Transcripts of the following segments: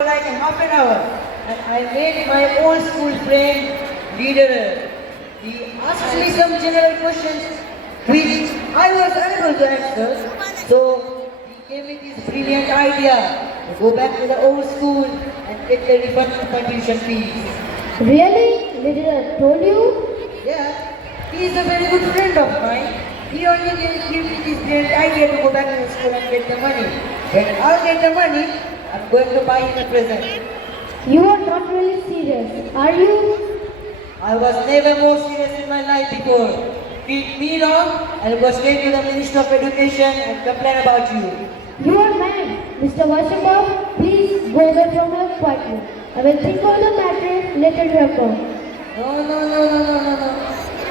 like half an hour, and I made my old school friend leader. He asked me some general questions which I was unable to answer. So he gave me this brilliant idea to go back to the old school and get the refund tuition fees. Really? Leader told you? Yeah, he is a very good friend of mine. He only gave me this brilliant idea to go back to the school and get the money. When I'll get the money, I'm going to buy him a present. You are not really serious, are you? I was never more serious in my life before. Treat me wrong, I'll go straight to the Minister of Education and complain about you. You are mad. Mr. Vashikov, please go away from your apartment. I will think of the matter later. No.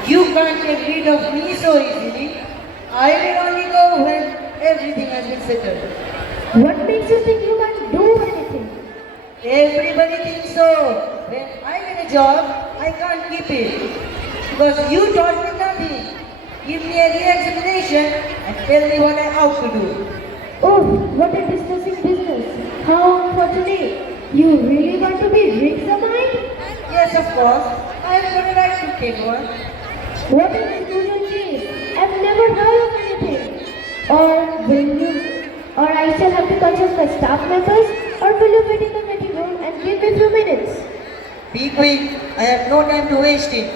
You can't get rid of me so easily. I will only go when everything has been settled. What makes you think you can't do anything? Everybody thinks so. When I get a job, I can't keep it. Because you taught me nothing. Give me a re-examination and tell me what I ought to do. Oh, what a distressing business. How unfortunate. You really want to be re-examined? Yes, of course. I have got a right to take one. What an unusual case. I've never heard of anything. Or I shall have to consult my staff members, or will you wait in the meeting room and give me a few minutes? Be quick. I have no time to waste it.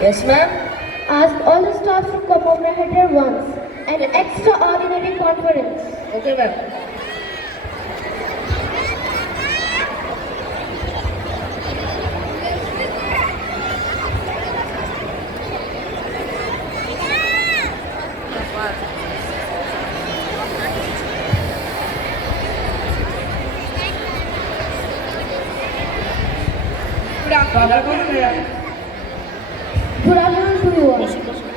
Yes, ma'am? Ask all the staff to come over here once. An extraordinary conference. Okay, ma'am. Good afternoon to you all.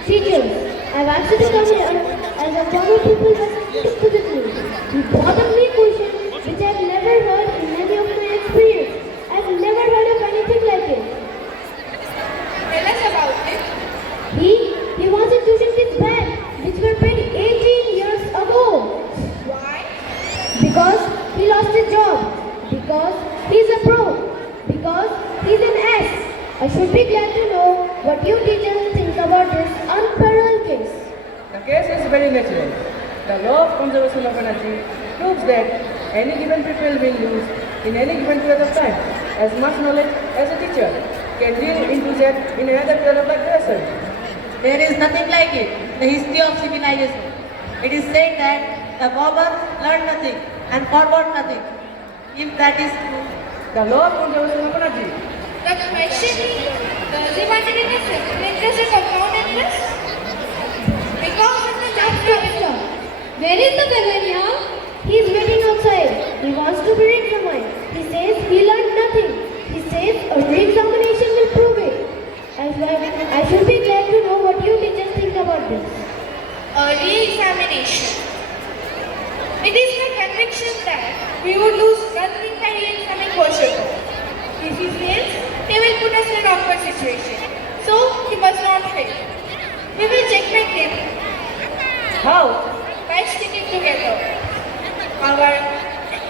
Teachers, I've actually come here as a former people has to the news. You brought up me question which I've never heard in any of my experience. I've never heard of anything like it. Tell us about it. He wants a tuition fees back, which were paid 18 years ago. Why? Because he lost his job. Because he's a pro. Because he's an S. I should be glad to know what you teachers think about this unparalleled case. The case is very natural. The law of conservation of energy proves that any given pupil will use in any given period of time as much knowledge as a teacher can deal into that in another period of lesson. There is nothing like it in the history of civilization. It is said that the former learned nothing and forgot nothing. If that is true, The law of conservation of energy. The question is, does he want it in a simple interest or compound interest? Because of the chapter. Where is the Bavaria? He's waiting outside. He wants to be re-examined. He says he learned nothing. He says a re-examination will prove it. I should be glad to know what you teachers think about this. A re-examination. It is my conviction that we would lose nothing by re-examining Koshiko. If he fails, he will put us in an awkward situation. So, he must not fail. We will checkmate him. How? By sticking together. Our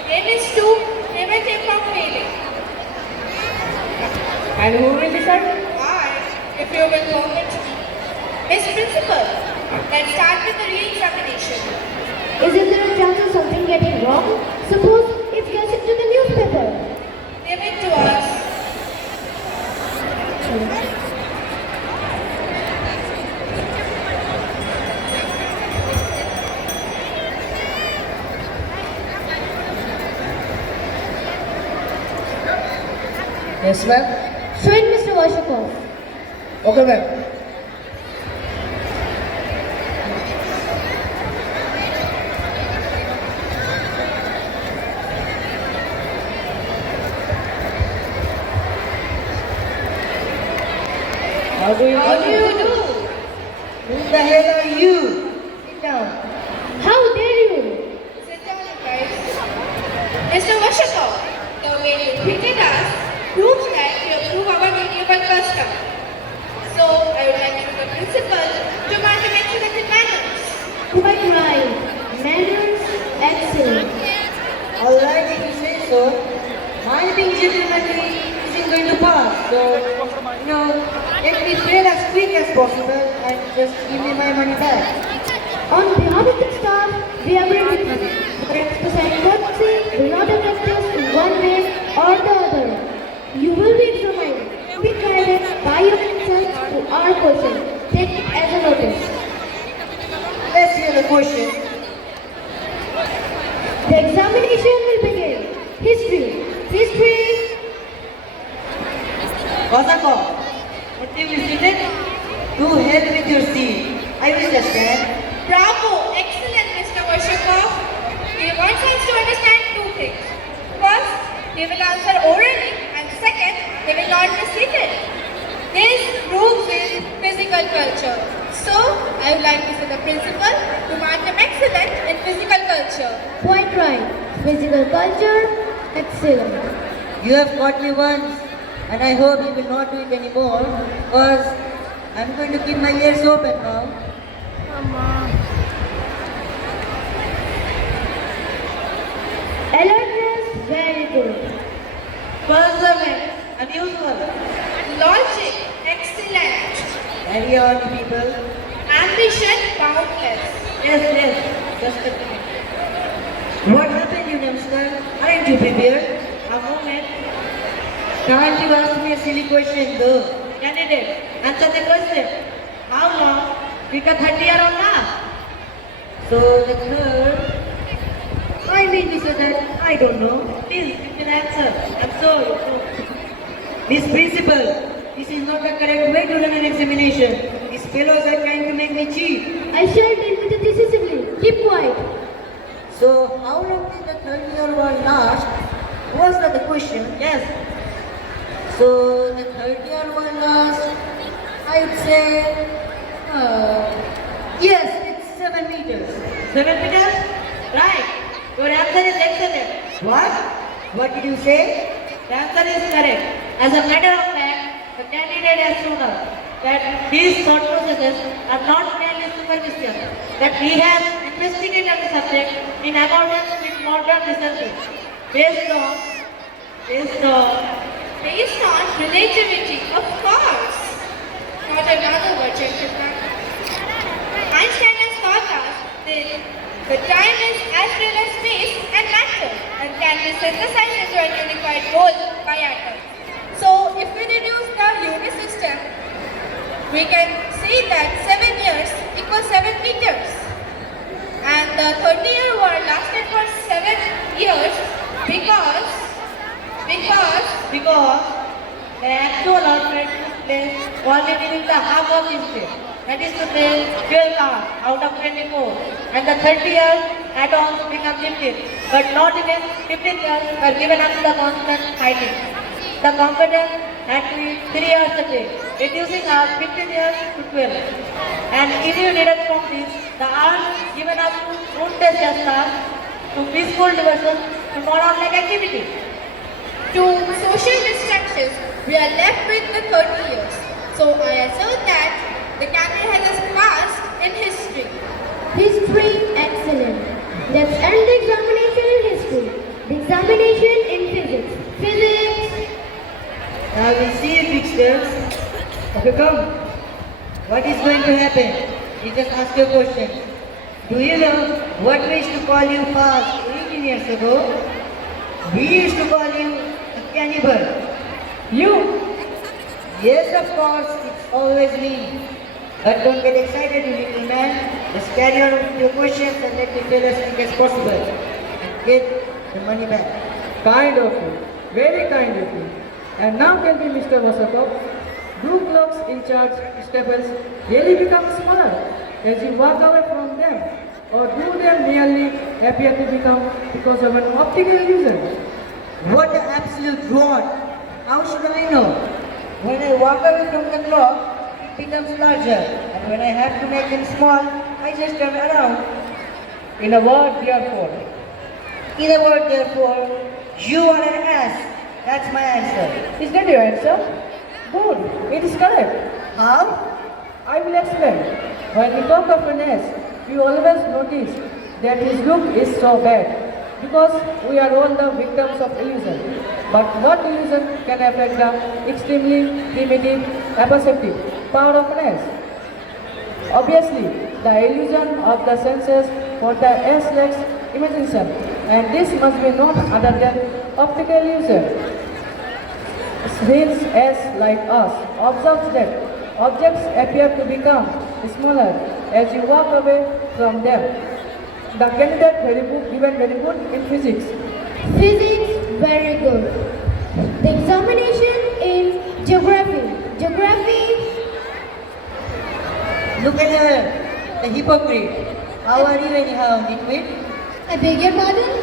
aim is to prevent him from failing. And who will decide? If you will permit me. His principal. Let's start with the re-examination. Isn't there a chance of something getting wrong? Suppose it gets into the newspaper. Give it to us. yes, ma'am. Show it, Mr. Vashikov. Okay, ma'am. How do you do? Who the hell are you? Sit down. How dare you? Sit down, you guys. Mr. Vashikov, the way you greeted us proves that you approve our renewable custom. So I would like to the principal to mark an excellent in manners. Quite right. Manners, excellent. Alright, if you say so. My being gentlemanly isn't going to pass. So, let me fail as quick as possible and just give me my money back. On behalf of the staff, we agree with you. But exercise courtesy will not affect us in one way or the other. You will be examined. Be guided by your answers to our question. Take it as a notice. Let's hear the question. The examination will begin. History. History. Kosako, what have you written? Do help with your seat. I will just stand. Bravo! Excellent, Mr. Worshipov. He wants us to understand two things. First, they will answer orally, and second, they will not be seated. This proves his physical culture. So, I would like to say the principal to mark him excellent in physical culture. Quite right. Physical culture, excellent. You have caught me once, and I hope you will not do it anymore, because I'm going to keep my ears open now. Alertness, very good. Perseverance, unusual. Logic, excellent. Carry on, people. Ambition, boundless. Yes, just a minute. What happened, you youngster? Aren't you prepared? A moment. Can't you ask me a silly question, though? Candidate, answer the question. How long did the 30-year on last? So the third, I mean to say that I don't know. Please, you can answer. I'm sorry. Miss Principal, this is not the correct way to run an examination. These fellows are trying to make me cheat. I shall deal with it decisively. Keep quiet. So, how long did the 30-year war last? Was that the question? Yes. So, the 30-year war last, I would say, yes, it's 7 meters. 7 meters? Right. Your answer is excellent. What? What did you say? The answer is correct. As a matter of fact, the candidate has shown us that these thought processes are not merely superficial, that he has investigated the subject in accordance with modern research based on relativity, of course. Not another word, gentlemen. Einstein has taught us that the time is as real as space and matter and can be synthesized into a unified whole by atoms. So, if we reduce the unit system, we can say that 7 years equals 7 meters. And the 30-year war lasted for 7 years because the actual outbreak took place only during the half of this day. That is to say, 12 hours out of 24. And the 30 years atoms become 15. But not even 15 years were given up to the constant fighting. The competence had to be 3 hours a day, reducing our 15 years to 12. And if you deduct from this, the hours given up to wounded stars, to peaceful diversion, to non-like activity. to social distractions, we are left with the 30 years. So I assert that the candidate has a past in history. History, excellent. Let's end the examination in history. The examination in physics. Physics. Now we see you, pictures. Okay, come. What is going to happen? You just ask your question. Do you know what we used to call you past 18 years ago? We used to call you a cannibal. You! Yes, of course, it's always me. But don't get excited, you little man. Just carry on with your questions and let me fail as quick as possible. And get the money back. Kind of you. Very kind of you. And now tell me, Mr. Vasakov, do clerks in charge stables really become smaller as you walk away from them? Or do they merely appear to become because of an optical illusion? What an absolute rot! How should I know? When I walk away from the clock, it becomes larger. And when I have to make it small, I just turn around. In a word, therefore. In a word, therefore, you are an ass. That's my answer. Is that your answer? Good, it is correct. How? I will explain. When we talk of an S, we always notice that his look is so bad because we are all the victims of illusion. But what illusion can affect the extremely primitive, apperceptive power of an S? Obviously, the illusion of the senses for the S lacks imagination, and this must be none other than optical illusion. Since S, like us, observes that objects appear to become smaller as you walk away from them. The candidate given very good in physics. Physics, very good. The examination in geography. Geography, Look at her, the hypocrite. How are you anyhow, nitwit? I beg your pardon?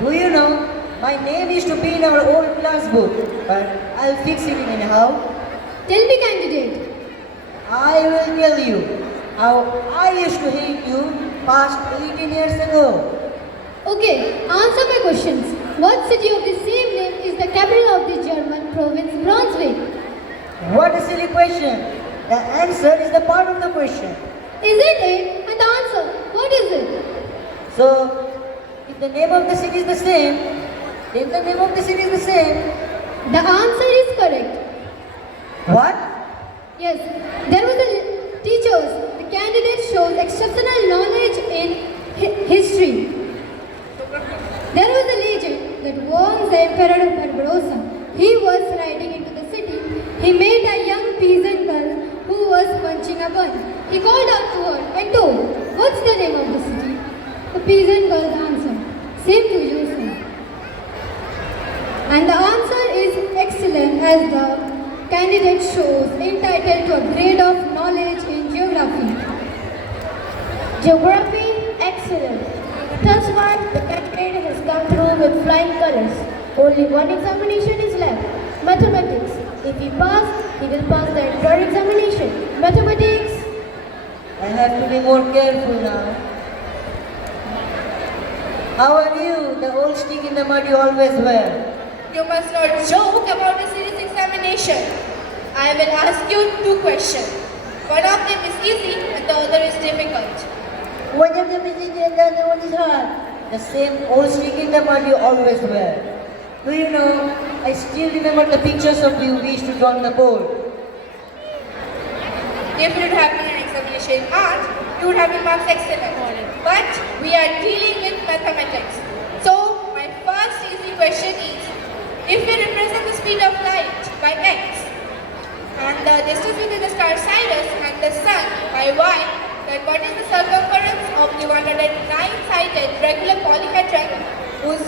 Do you know, my name used to be in our old class book, but I'll fix it anyhow. Tell me, candidate. I will tell you how I used to hate you past 18 years ago. Okay, answer my questions. What city of the same name is the capital of the German province Brunswick? What a silly question. The answer is the part of the question. Isn't it? And the answer, what is it? So, if the name of the city is the same, then the name of the city is the same. The answer is correct. What? Yes, there was a teachers. The candidate shows exceptional knowledge in history. There was a legend that once the Emperor Barbarossa, he was riding into the city. He met a young peasant girl who was munching a bun. He called out to her and told, "What's the name of the city?" The peasant girl answered, "Same to you, sir." And the answer is excellent as the candidate shows entitled to a grade of knowledge in geography. Geography, excellent. Thus far, the candidate has come through with flying colors. Only one examination is left. Mathematics. If he passes, he will pass the entire examination. Mathematics. I have to be more careful now. How are you, the old stick in the mud you always wear? You must not joke about a serious examination. I will ask you 2 questions. One of them is easy and the other is difficult. One of them is easy and the other one is hard. The same old stick in the mud you always wear. Do you know, I still remember the pictures of you we used to draw on the board. If it would have been an examination in art, you would have been marks excellent. But we are dealing with mathematics. So my first easy question is, if we represent the speed of light by x and the distance between the star Sirius and the sun by y, then what is the circumference of the 109-sided regular polyhedron whose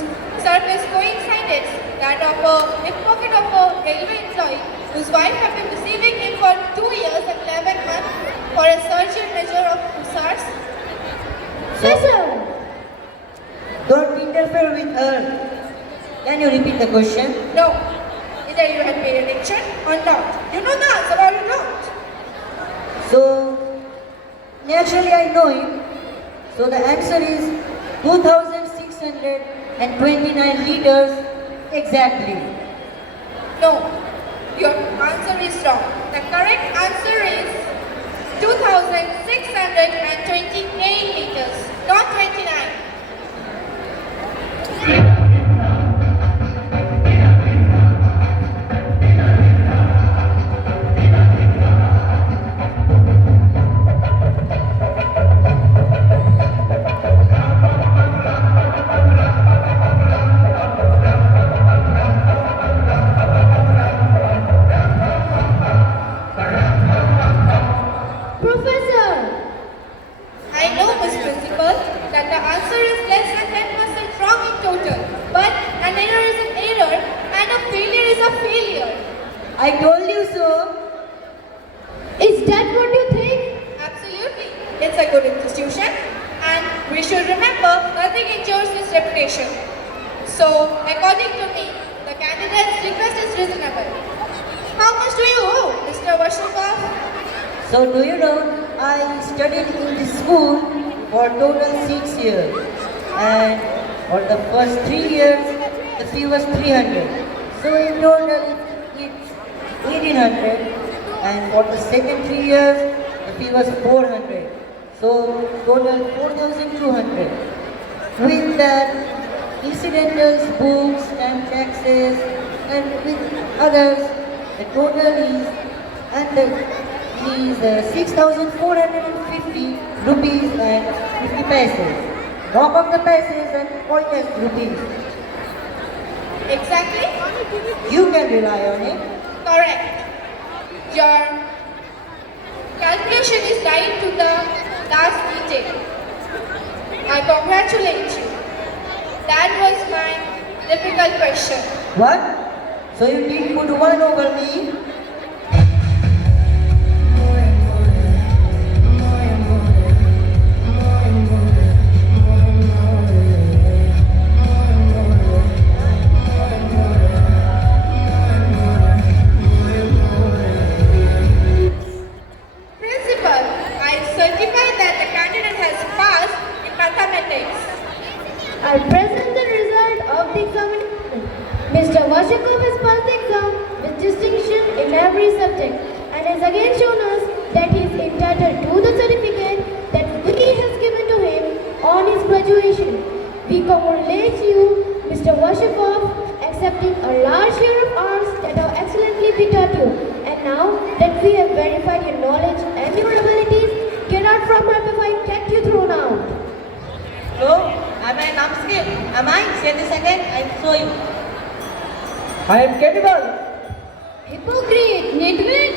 surface coincides that of a pickpocket of a railway employee whose wife have been receiving him for 2 years and 11 months for a surgeon measure of hussars? Professor. Don't interfere with her. Can you repeat the question? No. Either you had paid a lecture or not. You know the answer or you don't. So, naturally I know it. So the answer is 2,629 liters exactly. No. Your answer is wrong. The correct answer is 2,628 liters, not 29. Professor. I know, Miss Principal, that the answer is less than 10% wrong in total. But an error is an error and a failure is a failure. I told you so. Is that what you think? Absolutely. It's a good institution and we should remember nothing injures its reputation. So, according to me, the candidate's request is reasonable. How much do you owe, Mr. Vashnikov? So do you know, I studied in this school for total 6 years. And for the first 3 years, the fee was 300. So in total it's 1800, and for the second 3 years the fee was 400. So total 4200. With that, incidentals, books and taxes and with others, the total is under is 6,450 rupees and 50 paise. Drop of the paises and coinless rupees. Exactly? You can rely on it. Correct. Your calculation is right to the last detail. I congratulate you. That was my difficult question. What? So you did put one over me? Principal, I certify that the candidate has passed in mathematics. I present the result of the examination. Mr. Vashakov has passed the exam with distinction in every subject and has again shown us that he is entitled to the certificate that we has given to him on his graduation. We congratulate you, Mr. Vashakov, accepting a large share of arts that have excellently been taught you. And now that we have verified your knowledge and your abilities, get out from here before I get you thrown out. Hello, am I Namske? Am I? Say this again, I'll show you. I am capable. Hypocrite, nitwit!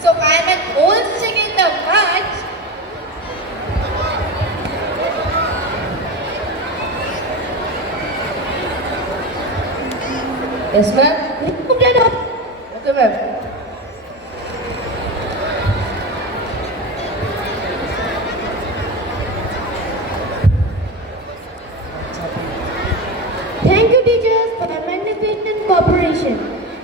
So I am an old stick in the mud. Yes, ma'am. Okay, ma'am. Thank you, teachers, for your magnificent cooperation.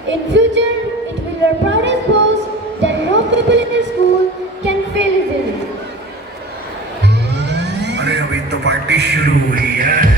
In future, it will be our proudest boast that no people in the school can fail easily. अरे अभी तो party शुरू हुई है